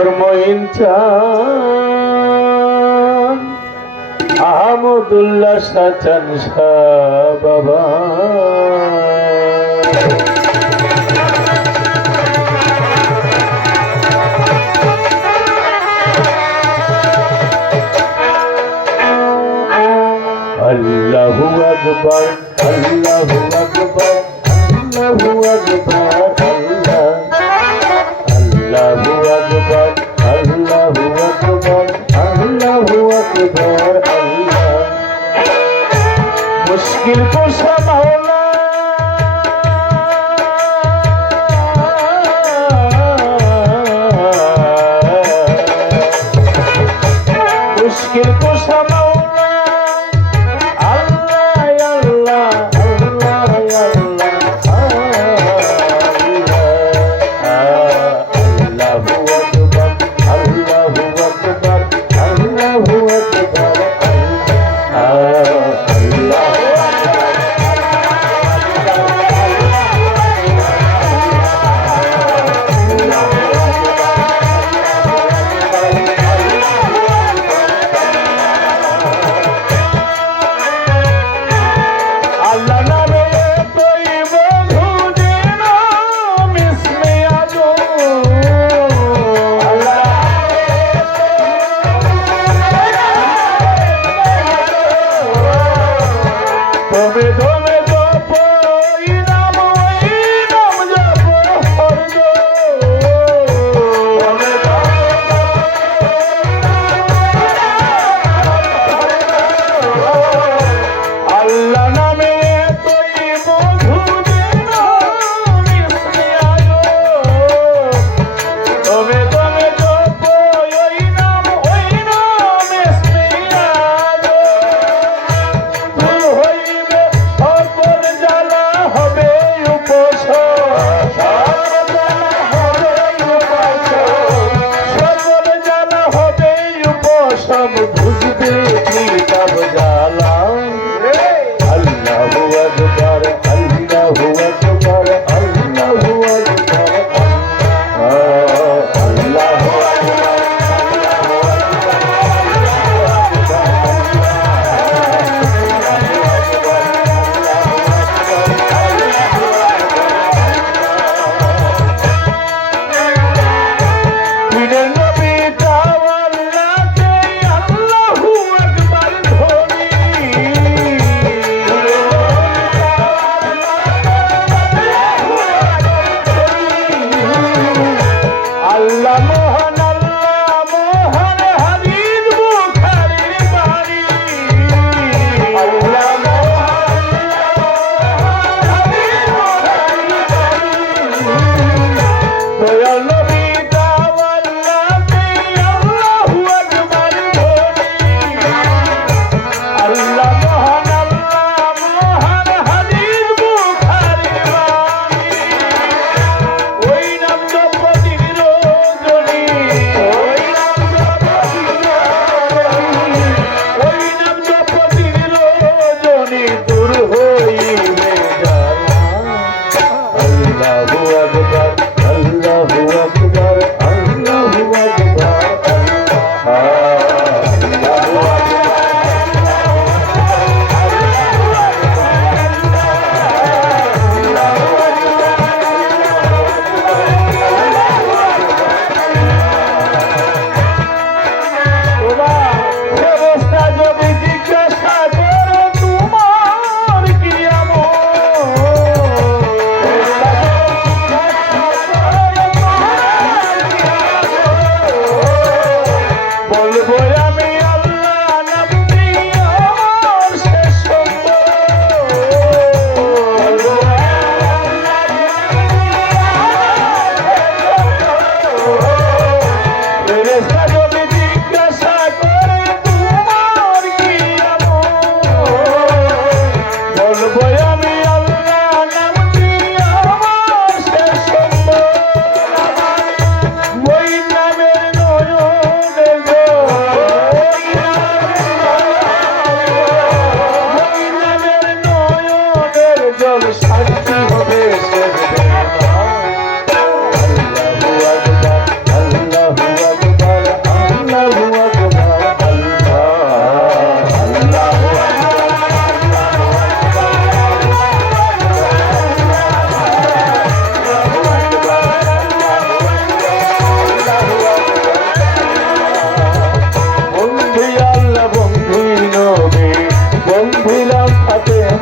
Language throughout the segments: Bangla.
ধর্ম আহমদুল্লাহ সাচান শাহ বাবা আল্লাহু আকবার আল্লাহু আকবার আল্লাহু আকবার আল্লাহ আল্লাহু আকবার আল্লাহু আকবার আল্লাহু আকবার আল্লাহ মুশকিল কুশা মাওলা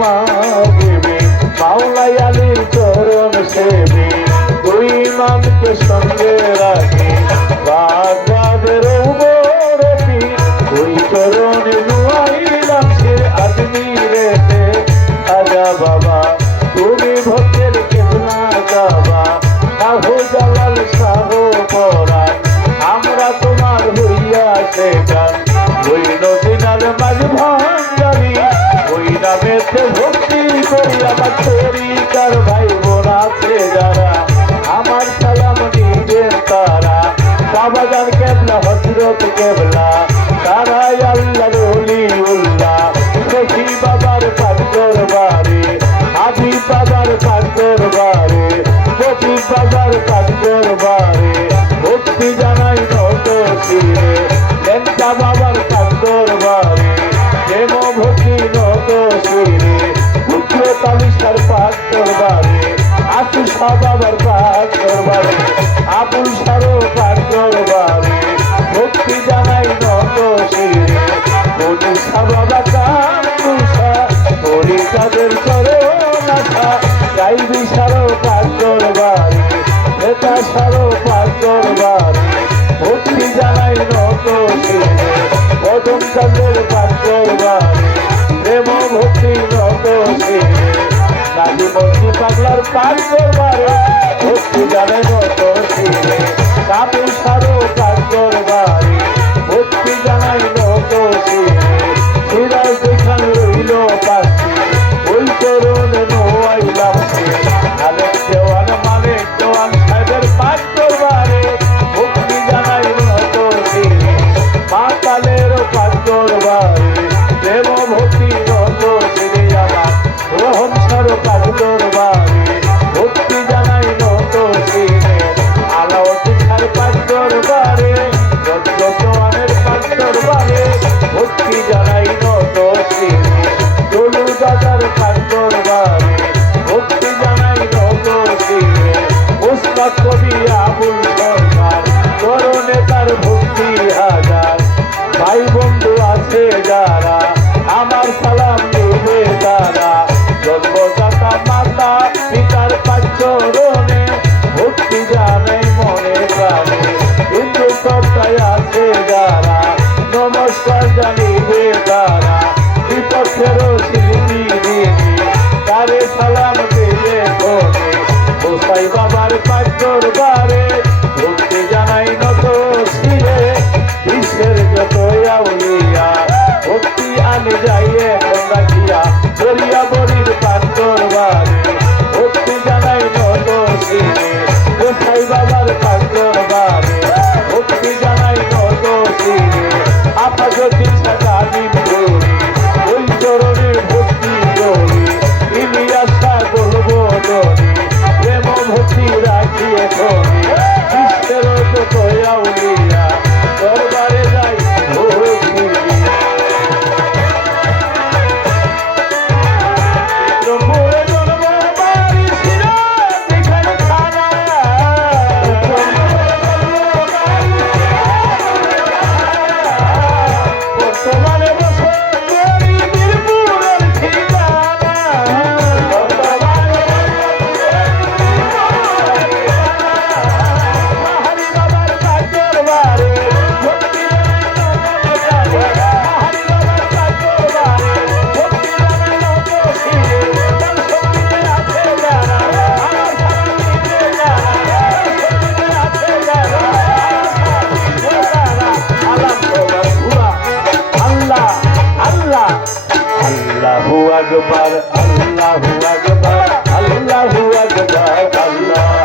মাগিবি মাওলাই আলীর চরণ সেবি দুই মানকে সঙ্গে রাখি বাগবাদের উপরতি ওই চরণে নুয়াইলাম সে আদমি রেতে আজা বাবা তুমি ভক্তের কেবলা গাবা সাহু জালাল সাহু পরাণ আমরা তোমার হইয়া সে গান ওই নদীনার মাঝ ভাঙ্গারি ওই নামেতে ভক্তি করি আমার তরিকার ভাই বোন আছে যারা আমার সালাম নিবেন তারা বাবাজান কেবলা হজরত কেবলা তারাই আল্লাহ রলি উল্লাহ সখী বাবার পাঁচর বাড়ি আবি বাবার পাঁচর বাড়ি সখী বাবার পাঁচর বাড়ি ভক্তি জানাই নত শিরে লেন্টা বাবার পাঁচর বাড়ি প্রেম ভক্তি নত শিরে পুত্র তালিশার পাঁচর বাড়ি আশু শাহ বাবার পাঁচর বাড়ি আবুল সারো পাঁচর বাড়ি ভক্তি জানাই নত শিরে বলি শাহ বাবা কান্দুষা তোরি তাদের চরণাথা গাইবি সারো পাঁচর বাড়ি নেতা সারো পাঁচর বাড়ি ভক্তি জানাই নত শিরে কদম চাঁদের পাঁচর বাড়ি প্রেম ভক্তি নত শিরে নালি মন্ত্রী পাগলার পাঁচর বাড়ি ভক্তি জানাই নত শিরে কাবু সারো পাঁচর বাড়ি ভক্তি জানাই নত শিরে সিরাজ দেখান রইল পাখি ওই চরণে নোয়াইলাম সে আলেক দেওয়ান মালিক দেওয়ান সাহেবের পাঁচর বাড়ি ভক্তি জানাই নত শিরে মাতালের পাঁচর বাড়ি প্রেম ভক্তি নত শিরে আমার রোহন সারো পাঁচর বাড়ি ভক্তি জানাই নত শিরে আলাউদ্দিন খার পাঁচর বাড়ি রত্নওয়ানের পাঁচর বাড়ি ভক্তি জানাই নত শিরে দলু দাদার পাঁচর বাড়ি ভক্তি জানাই নত শিরে উস্তাদ কবি আবুল সরকার চরণে তার ভক্তি হাজার ভাই বন্ধু আছে যারা আমার সালাম দেবে তারা জন্মদাতা মাতা পিতার পাঁচরণে ভক্তি জানাই মনে প্রাণে হিন্দু কর্তায় আছে যারা নমস্কার জানিবে তারা বিপক্ষেরও শিল্পী দিদি তারে সালাম দেবে ধনে গোসাই বাবার পাঁচর বারে ভক্তি জানাই নত শিরে বিশ্বের যত আউলিয়া ভক্তি আনে যাইয়ে এখন রাখিয়া বরিয়া বরির পাঁচর বারে ভক্তি জানাই নত শিরে গোসাই বাবার পাঁচর বারে ভক্তি জানাই নত শিরে আপা জ্যোতি সাদা নিম গৌরী ওই চরণে ভক্তি গৌরী ইলিয়াসা বলবো ধনী প্রেম ভক্তি রাখিয়ে ধনী বিশ্বের যত আউলিয়া দরবারে যাই ভক্তি ব্রহ্মরে জন্ম বাড়ি সিরাজ দেখান খানা বর্তমানে বসত করি বীরপুরের ঠিকানা মাহারি বাবার পাঁচর বাড়ি ভক্তি মাহারি বাবার পাঁচর বাড়ি ভক্তি জানাই নত শিরে তার সঙ্গীতে আছে যারা আমার সারা নিতে যারা সঙ্গীতে আছে যারা আলাম তোমার ভুয়া আল্লাহ আল্লাহ আল্লাহু আকবার আল্লাহু আকবার আল্লাহু আকবার আল্লাহ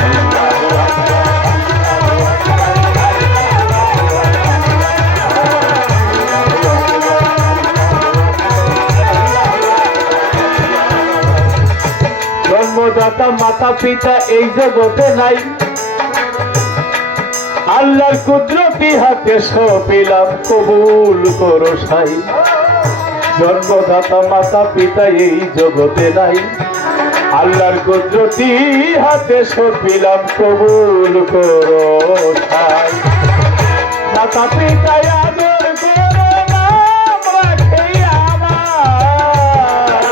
আল্লাহু আকবার জন্মদাতা মাতা পিতা এই জগতে নাই আল্লাহর কুদরতি হাতে সপিলাম কবুল করো সাই জন্মদাতা মাতা পিতা এই জগতে নাই আল্লাহর কুদরতি হাতে সপিলাম কবুল করো সাই মাতা পিতা আদর করো নাম রাখে আমার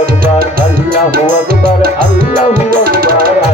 আকবার আল্লাহু আকবার আল্লাহু আকবার